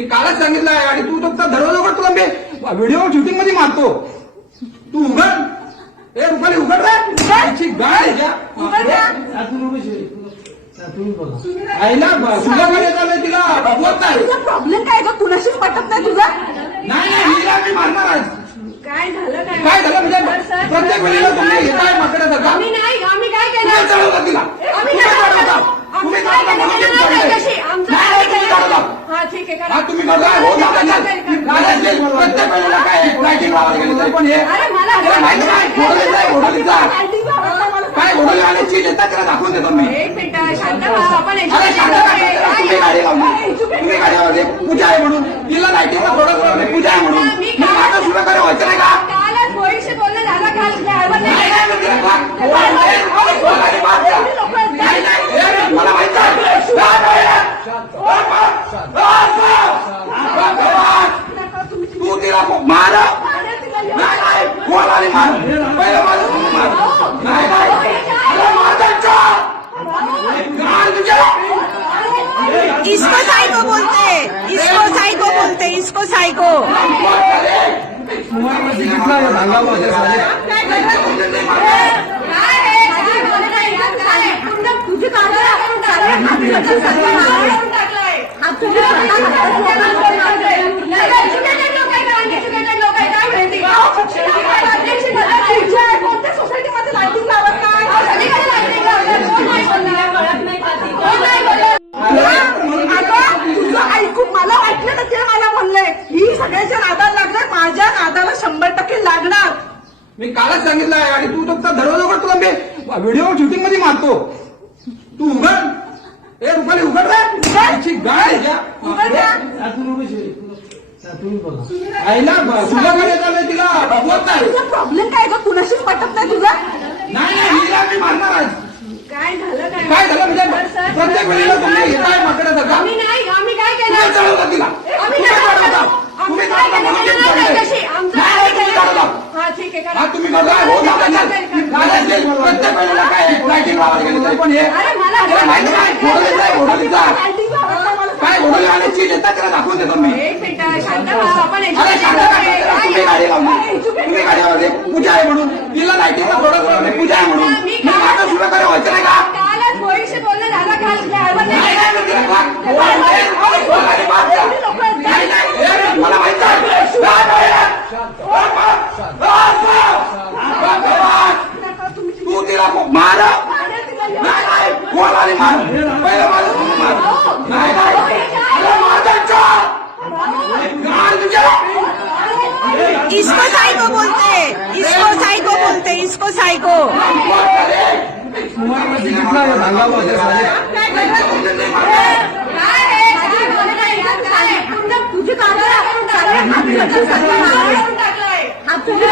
सांगितलंय आणि तू तर धरवलं तुला मी. व्हिडिओ शूटिंगमध्ये मारतो. तू उघड. ए रुपाली उघड रे. गाय. आहे का? तुम्ही बोला आईला ब- तुझ्या कडे चाललंय तिला? बघवत नाही. तुझा प्रॉब्लेम काय ग? कुणाशीच पटत नाही तुझा. नाही नाही हिला मी मारणार आज काय झालं काय? झालं म्हणजे प्रत्येक वेळेला तुम्ही घेताय माकडाचं आम्ही नाही आम्ही काय केलं? तिला. तुम्ही? तुम्ही तुम्ही मला प्रत्येक काय माहिती नाही घोडले जाय घोडले देतो मी आपण मार. नाही नाही बोल आणि मार पहिलं माझं तुम्ही मार नाही नाही. अरे मार त्यांच्या. मार तुझ्या. इसको साइको बोलते हैं। इसको साइको बोलते हैं। इसको साइको। बोल करे. काय आहे? मी कालच सांगितलंय आणि तू तर धरवलं का तुला मी व्हिडिओ शूटिंगमध्ये मारतो. तू उघड. ए रुपाली उघड रे. गाय. आहे आईला कडे चाललंय तिला बघवत नाही. तुझा प्रॉब्लेम काय ग? कुणाशीच पटत नाही तुझा? नाही नाही हिला मी मारणार काय झालं काय? काय झालं? म्हणजे प्रत्येक वेळेला तुम्ही घेताय माकडाचं आम्ही नाही आम्ही काय काय? घोडोली आले चीज येतात दाखवून देतो मी? तुम्ही गाडी तुम्ही गाडी पूजा आहे म्हणून. तिला लायटीचा घोडा आहे म्हणून. माझं सुद्धा करायचं नाही का? साइको बोलते हैं। इसको साइको बोलते हैं इसको साइको। तुझे